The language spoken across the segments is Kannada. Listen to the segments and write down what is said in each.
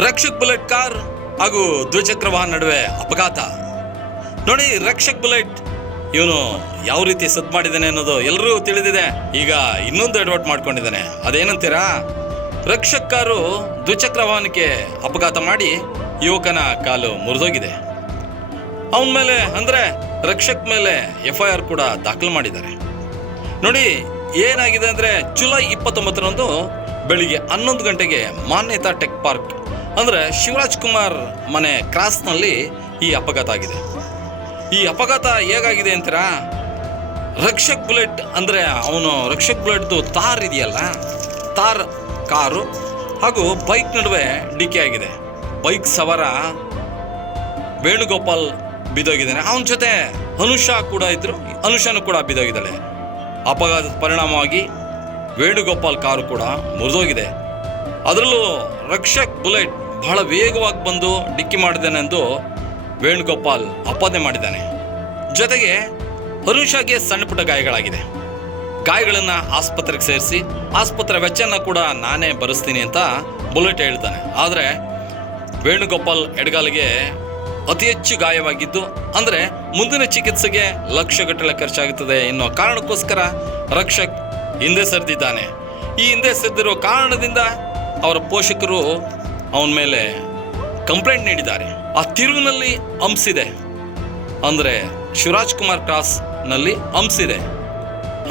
ರಕ್ಷಕ್ ಬುಲೆಟ್ ಕಾರ್ ಹಾಗೂ ದ್ವಿಚಕ್ರ ವಾಹನ ನಡುವೆ ಅಪಘಾತ. ನೋಡಿ, ರಕ್ಷಕ್ ಬುಲೆಟ್ ಇವನು ಯಾವ ರೀತಿ ಸತ್ ಮಾಡಿದ್ದಾನೆ ಅನ್ನೋದು ಎಲ್ಲರೂ ತಿಳಿದಿದೆ. ಈಗ ಇನ್ನೊಂದು ಅಡ್ವರ್ಟ್ ಮಾಡ್ಕೊಂಡಿದ್ದಾನೆ. ಅದೇನಂತೀರಾ? ರಕ್ಷಕ್ ಕಾರು ದ್ವಿಚಕ್ರ ವಾಹನಕ್ಕೆ ಅಪಘಾತ ಮಾಡಿ ಯುವಕನ ಕಾಲು ಮುರಿದೋಗಿದೆ. ಅವನ ಮೇಲೆ ಅಂದರೆ ರಕ್ಷಕ್ ಮೇಲೆ ಎಫ್ ಐ ಆರ್ ಕೂಡ ದಾಖಲು ಮಾಡಿದ್ದಾರೆ. ನೋಡಿ, ಏನಾಗಿದೆ ಅಂದರೆ ಜುಲೈ ಇಪ್ಪತ್ತೊಂಬತ್ತರಂದು ಬೆಳಿಗ್ಗೆ ಹನ್ನೊಂದು ಗಂಟೆಗೆ ಮಾನ್ಯತಾ ಟೆಕ್ ಪಾರ್ಕ್ ಅಂದರೆ ಶಿವರಾಜ್ ಕುಮಾರ್ ಮನೆ ಕ್ರಾಸ್ನಲ್ಲಿ ಈ ಅಪಘಾತ ಆಗಿದೆ. ಈ ಅಪಘಾತ ಹೇಗಾಗಿದೆ ಅಂತೀರಾ? ರಕ್ಷಕ್ ಬುಲೆಟ್ ಅಂದರೆ ಅವನು ರಕ್ಷಕ್ ಬುಲೆಟ್ದು ತಾರ್ ಇದೆಯಲ್ಲ, ತಾರ್ ಕಾರು ಹಾಗೂ ಬೈಕ್ ನಡುವೆ ಡಿಕ್ಕಿ ಆಗಿದೆ. ಬೈಕ್ ಸವಾರ ವೇಣುಗೋಪಾಲ್ ಬಿದ್ದೋಗಿದ್ದಾನೆ. ಅವನ ಜೊತೆ ಅನುಷಾ ಕೂಡ ಇದ್ದರು ಅನುಷಾನು ಕೂಡ ಬಿದ್ದೋಗಿದ್ದಾಳೆ. ಅಪಘಾತದ ಪರಿಣಾಮವಾಗಿ ವೇಣುಗೋಪಾಲ್ ಕಾರು ಕೂಡ ಮುರಿದೋಗಿದೆ. ಅದರಲ್ಲೂ ರಕ್ಷಕ್ ಬುಲೆಟ್ ಬಹಳ ವೇಗವಾಗಿ ಬಂದು ಡಿಕ್ಕಿ ಮಾಡಿದ್ದಾನೆ ಎಂದು ವೇಣುಗೋಪಾಲ್ ಆಪಾದನೆ ಮಾಡಿದ್ದಾನೆ. ಜೊತೆಗೆ ಹರುಷಾಗೆ ಸಣ್ಣ ಪುಟ್ಟ ಗಾಯಗಳಾಗಿದೆ. ಗಾಯಗಳನ್ನು ಆಸ್ಪತ್ರೆಗೆ ಸೇರಿಸಿ, ಆಸ್ಪತ್ರೆ ವೆಚ್ಚನ ಕೂಡ ನಾನೇ ಬರೆಸ್ತೀನಿ ಅಂತ ಬುಲೆಟ್ ಹೇಳ್ತಾನೆ. ಆದರೆ ವೇಣುಗೋಪಾಲ್ ಎಡಗಾಲಿಗೆ ಅತಿ ಹೆಚ್ಚು ಗಾಯವಾಗಿದ್ದು, ಅಂದರೆ ಮುಂದಿನ ಚಿಕಿತ್ಸೆಗೆ ಲಕ್ಷಗಟ್ಟಲೆ ಖರ್ಚಾಗುತ್ತದೆ ಎನ್ನುವ ಕಾರಣಕ್ಕೋಸ್ಕರ ರಕ್ಷಕ್ ಹಿಂದೆ ಸರಿದಿದ್ದಾನೆ. ಈ ಹಿಂದೆ ಸರಿದಿರೋ ಕಾರಣದಿಂದ ಅವರ ಪೋಷಕರು ಅವನ ಮೇಲೆ ಕಂಪ್ಲೇಂಟ್ ನೀಡಿದ್ದಾರೆ. ಆ ತಿರುವಿನಲ್ಲಿ ಅಂಸಿದೆ ಅಂದರೆ ಶಿವರಾಜ್ ಕುಮಾರ್ ಕ್ರಾಸ್ನಲ್ಲಿ ಅಂಸಿದೆ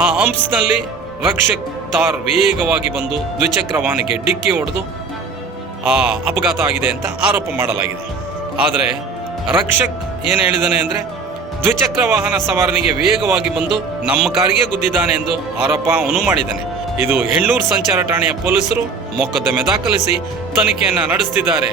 ಆ ಹಂಪ್ಸ್ನಲ್ಲಿ ರಕ್ಷಕ್ ತಾರ್ ವೇಗವಾಗಿ ಬಂದು ದ್ವಿಚಕ್ರ ವಾಹನಕ್ಕೆ ಡಿಕ್ಕಿ ಹೊಡೆದು ಆ ಅಪಘಾತ ಆಗಿದೆ ಅಂತ ಆರೋಪ ಮಾಡಲಾಗಿದೆ. ಆದರೆ ರಕ್ಷಕ್ ಏನು ಹೇಳಿದಾನೆ ಅಂದರೆ ದ್ವಿಚಕ್ರ ವಾಹನ ಸವಾರನಿಗೆ ವೇಗವಾಗಿ ಬಂದು ನಮ್ಮ ಕಾರಿಗೆ ಗುದ್ದಿದ್ದಾನೆ ಎಂದು ಆರೋಪ ಅವನು ಮಾಡಿದ್ದಾನೆ. ಇದು ಹೆಣ್ಣೂರು ಸಂಚಾರ ಠಾಣೆಯ ಪೊಲೀಸರು ಮೊಕದ್ದಮೆ ದಾಖಲಿಸಿ ತನಿಖೆಯನ್ನ ನಡೆಸುತ್ತಿದ್ದಾರೆ